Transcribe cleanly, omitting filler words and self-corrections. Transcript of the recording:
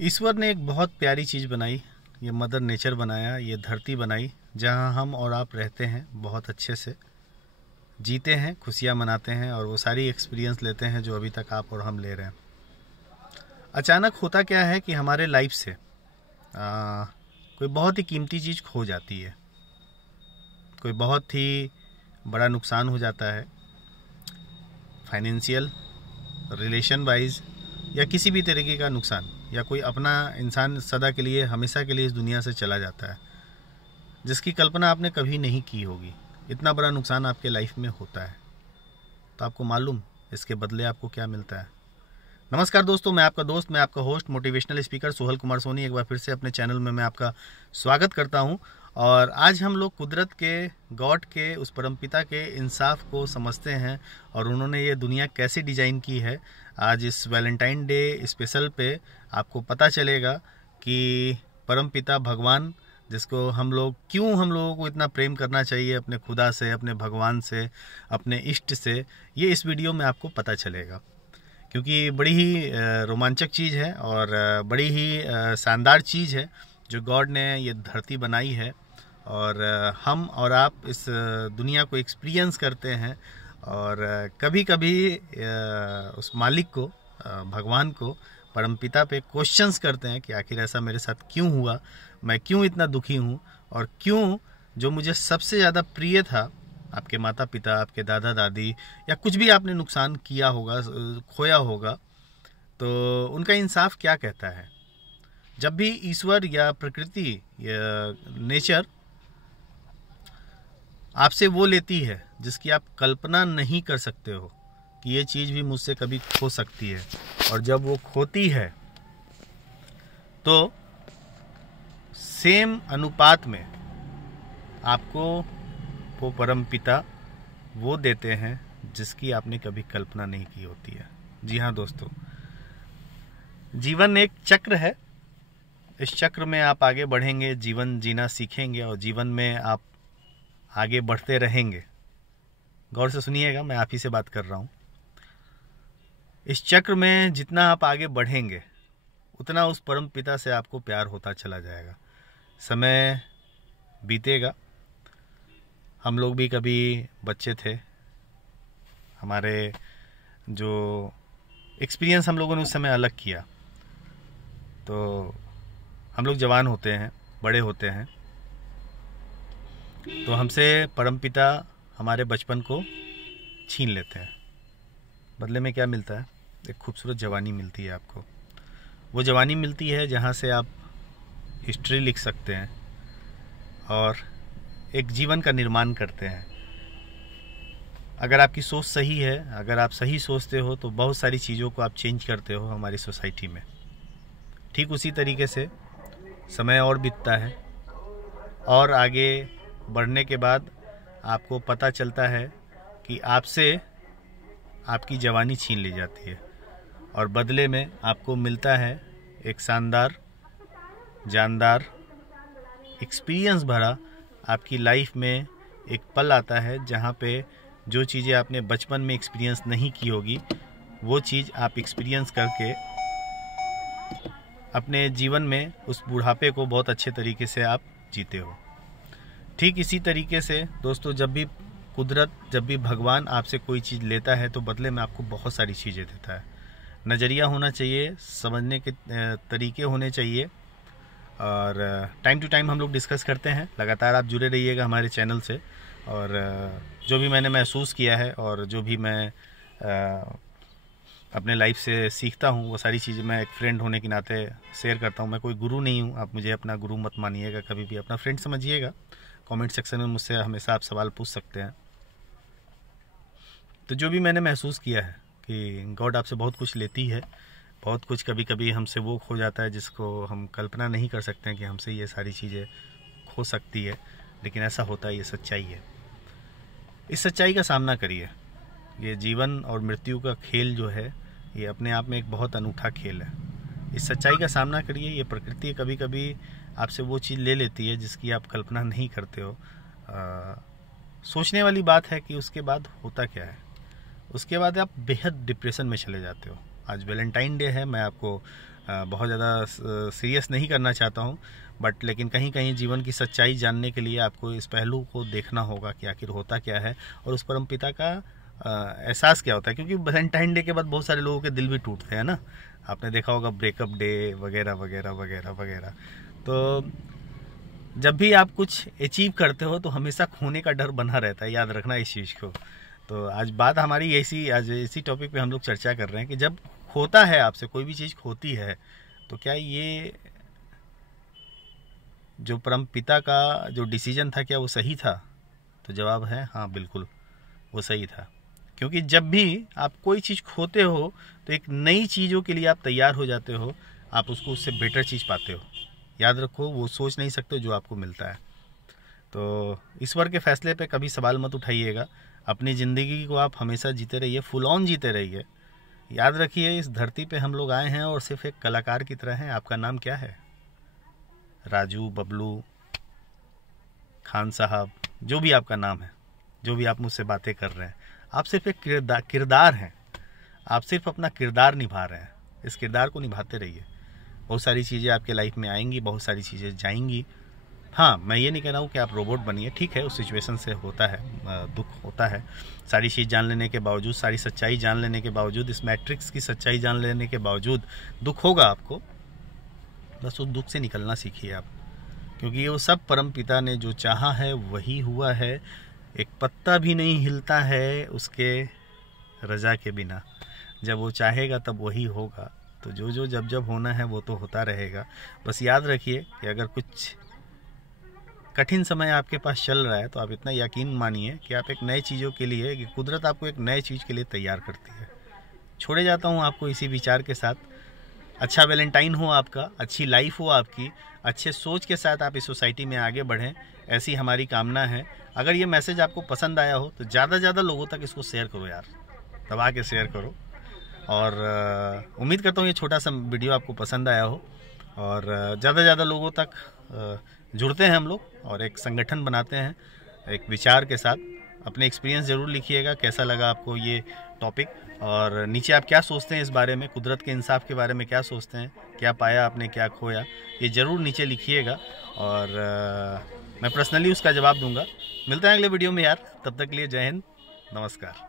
ईश्वर ने एक बहुत प्यारी चीज़ बनाई, ये मदर नेचर बनाया, ये धरती बनाई जहाँ हम और आप रहते हैं, बहुत अच्छे से जीते हैं, खुशियाँ मनाते हैं और वो सारी एक्सपीरियंस लेते हैं जो अभी तक आप और हम ले रहे हैं। अचानक होता क्या है कि हमारे लाइफ से कोई बहुत ही कीमती चीज़ खो जाती है, कोई बहुत ही बड़ा नुकसान हो जाता है, फाइनेंशियल, रिलेशन वाइज या किसी भी तरीके का नुकसान, या कोई अपना इंसान सदा के लिए हमेशा के लिए इस दुनिया से चला जाता है जिसकी कल्पना आपने कभी नहीं की होगी। इतना बड़ा नुकसान आपके लाइफ में होता है तो आपको मालूम इसके बदले आपको क्या मिलता है। नमस्कार दोस्तों, मैं आपका दोस्त, मैं आपका host, motivational speaker Sohal Kumar Soni एक बार फिर से अपने चैनल में मैं आपका स्वागत करता हूं। और आज हम लोग कुदरत के, गॉड के, उस परमपिता के इंसाफ को समझते हैं और उन्होंने ये दुनिया कैसे डिज़ाइन की है। आज इस वैलेंटाइन डे स्पेशल पे आपको पता चलेगा कि परमपिता भगवान, जिसको हम लोगों को इतना प्रेम करना चाहिए अपने खुदा से, अपने भगवान से, अपने इष्ट से, ये इस वीडियो में आपको पता चलेगा। क्योंकि बड़ी ही रोमांचक चीज़ है और बड़ी ही शानदार चीज़ है जो गॉड ने ये धरती बनाई है और हम और आप इस दुनिया को एक्सपीरियंस करते हैं और कभी कभी उस मालिक को, भगवान को, परमपिता पे क्वेश्चंस करते हैं कि आखिर ऐसा मेरे साथ क्यों हुआ, मैं क्यों इतना दुखी हूँ और क्यों जो मुझे सबसे ज़्यादा प्रिय था, आपके माता पिता, आपके दादा दादी, या कुछ भी आपने नुकसान किया होगा, खोया होगा, तो उनका इंसाफ क्या कहता है। जब भी ईश्वर या प्रकृति या नेचर आपसे वो लेती है जिसकी आप कल्पना नहीं कर सकते हो कि ये चीज़ भी मुझसे कभी खो सकती है, और जब वो खोती है तो सेम अनुपात में आपको वो परमपिता वो देते हैं जिसकी आपने कभी कल्पना नहीं की होती है। जी हाँ दोस्तों, जीवन एक चक्र है। इस चक्र में आप आगे बढ़ेंगे, जीवन जीना सीखेंगे और जीवन में आप आगे बढ़ते रहेंगे। गौर से सुनिएगा, मैं आप ही से बात कर रहा हूँ। इस चक्र में जितना आप आगे बढ़ेंगे उतना उस परम पिता से आपको प्यार होता चला जाएगा। समय बीतेगा, हम लोग भी कभी बच्चे थे, हमारे जो एक्सपीरियंस हम लोगों ने उस समय अलग किया, तो हम लोग जवान होते हैं, बड़े होते हैं, तो हमसे परमपिता हमारे बचपन को छीन लेते हैं। बदले में क्या मिलता है? एक खूबसूरत जवानी मिलती है आपको। वो जवानी मिलती है जहाँ से आप हिस्ट्री लिख सकते हैं और एक जीवन का निर्माण करते हैं। अगर आपकी सोच सही है, अगर आप सही सोचते हो, तो बहुत सारी चीज़ों को आप चेंज करते हो हमारी सोसाइटी में। ठीक उसी तरीके से समय और बीतता है और आगे बढ़ने के बाद आपको पता चलता है कि आपसे आपकी जवानी छीन ली जाती है और बदले में आपको मिलता है एक शानदार, जानदार, एक्सपीरियंस भरा आपकी लाइफ में एक पल आता है जहाँ पे जो चीज़ें आपने बचपन में एक्सपीरियंस नहीं की होगी वो चीज़ आप एक्सपीरियंस करके अपने जीवन में उस बुढ़ापे को बहुत अच्छे तरीके से आप जीते हो। ठीक इसी तरीके से दोस्तों, जब भी कुदरत, जब भी भगवान आपसे कोई चीज़ लेता है तो बदले में आपको बहुत सारी चीज़ें देता है। नज़रिया होना चाहिए, समझने के तरीके होने चाहिए और टाइम टू टाइम हम लोग डिस्कस करते हैं। लगातार आप जुड़े रहिएगा हमारे चैनल से और जो भी मैंने महसूस किया है और जो भी मैं अपने लाइफ से सीखता हूँ वो सारी चीज़ें मैं एक फ्रेंड होने के नाते शेयर करता हूँ। मैं कोई गुरु नहीं हूँ, आप मुझे अपना गुरु मत मानिएगा, कभी भी अपना फ्रेंड समझिएगा। कमेंट सेक्शन में मुझसे हमेशा आप सवाल पूछ सकते हैं। तो जो भी मैंने महसूस किया है कि गॉड आपसे बहुत कुछ लेती है, बहुत कुछ कभी कभी हमसे वो खो जाता है जिसको हम कल्पना नहीं कर सकते हैं कि हमसे ये सारी चीज़ें खो सकती है, लेकिन ऐसा होता है, ये सच्चाई है। इस सच्चाई का सामना करिए। ये जीवन और मृत्यु का खेल जो है ये अपने आप में एक बहुत अनूठा खेल है। इस सच्चाई का सामना करिए। ये प्रकृति कभी कभी आपसे वो चीज़ ले लेती है जिसकी आप कल्पना नहीं करते हो। सोचने वाली बात है कि उसके बाद होता क्या है। उसके बाद आप बेहद डिप्रेशन में चले जाते हो। आज वैलेंटाइन डे है, मैं आपको बहुत ज़्यादा सीरियस नहीं करना चाहता हूँ, बट लेकिन कहीं कहीं जीवन की सच्चाई जानने के लिए आपको इस पहलू को देखना होगा कि आखिर होता क्या है और उस परम पिता का एहसास क्या होता है। क्योंकि वैलेंटाइन डे के बाद बहुत सारे लोगों के दिल भी टूटते हैं ना, आपने देखा होगा, ब्रेकअप डे वगैरह वगैरह वगैरह वगैरह। तो जब भी आप कुछ अचीव करते हो तो हमेशा खोने का डर बना रहता है, याद रखना इस चीज़ को। तो आज बात हमारी आज इसी टॉपिक पे हम लोग चर्चा कर रहे हैं कि जब खोता है, आपसे कोई भी चीज़ खोती है, तो क्या ये जो परम पिता का जो डिसीजन था क्या वो सही था? तो जवाब है हाँ, बिल्कुल वो सही था। क्योंकि जब भी आप कोई चीज़ खोते हो तो एक नई चीज़ों के लिए आप तैयार हो जाते हो, आप उसको उससे बेटर चीज़ पाते हो। याद रखो, वो सोच नहीं सकते जो आपको मिलता है। तो ईश्वर के फैसले पे कभी सवाल मत उठाइएगा, अपनी ज़िंदगी को आप हमेशा जीते रहिए, फुल ऑन जीते रहिए। याद रखिए, इस धरती पे हम लोग आए हैं और सिर्फ एक कलाकार की तरह हैं। आपका नाम क्या है? राजू, बबलू, खान साहब, जो भी आपका नाम है, जो भी आप मुझसे बातें कर रहे हैं, आप सिर्फ एक किरदार हैं। आप सिर्फ अपना किरदार निभा रहे हैं। इस किरदार को निभाते रहिए। बहुत सारी चीज़ें आपके लाइफ में आएंगी, बहुत सारी चीज़ें जाएंगी। हाँ, मैं ये नहीं कह रहा हूँ कि आप रोबोट बनिए, ठीक है, उस सिचुएशन से होता है, दुख होता है। सारी चीज़ जान लेने के बावजूद, सारी सच्चाई जान लेने के बावजूद, इस मैट्रिक्स की सच्चाई जान लेने के बावजूद दुख होगा आपको। बस उस दुख से निकलना सीखिए आप, क्योंकि वो सब परम पिता ने जो चाहा है वही हुआ है। एक पत्ता भी नहीं हिलता है उसके रजा के बिना। जब वो चाहेगा तब वही होगा। तो जो जब जब होना है वो तो होता रहेगा। बस याद रखिए कि अगर कुछ कठिन समय आपके पास चल रहा है तो आप इतना यकीन मानिए कि आप एक नए चीज़ों के लिए, कि कुदरत आपको एक नए चीज़ के लिए तैयार करती है। छोड़े जाता हूँ आपको इसी विचार के साथ। अच्छा वैलेंटाइन हो आपका, अच्छी लाइफ हो आपकी, अच्छे सोच के साथ आप इस सोसाइटी में आगे बढ़ें, ऐसी हमारी कामना है। अगर ये मैसेज आपको पसंद आया हो तो ज़्यादा से ज़्यादा लोगों तक इसको शेयर करो यार, दबा के शेयर करो। और उम्मीद करता हूँ ये छोटा सा वीडियो आपको पसंद आया हो, और ज़्यादा से ज़्यादा लोगों तक जुड़ते हैं हम लोग और एक संगठन बनाते हैं एक विचार के साथ। अपने एक्सपीरियंस ज़रूर लिखिएगा, कैसा लगा आपको ये टॉपिक, और नीचे आप क्या सोचते हैं इस बारे में, कुदरत के इंसाफ के बारे में क्या सोचते हैं, क्या पाया आपने, क्या खोया, ये ज़रूर नीचे लिखिएगा और मैं पर्सनली उसका जवाब दूंगा। मिलते हैं अगले वीडियो में यार, तब तक के लिए जय हिंद, नमस्कार।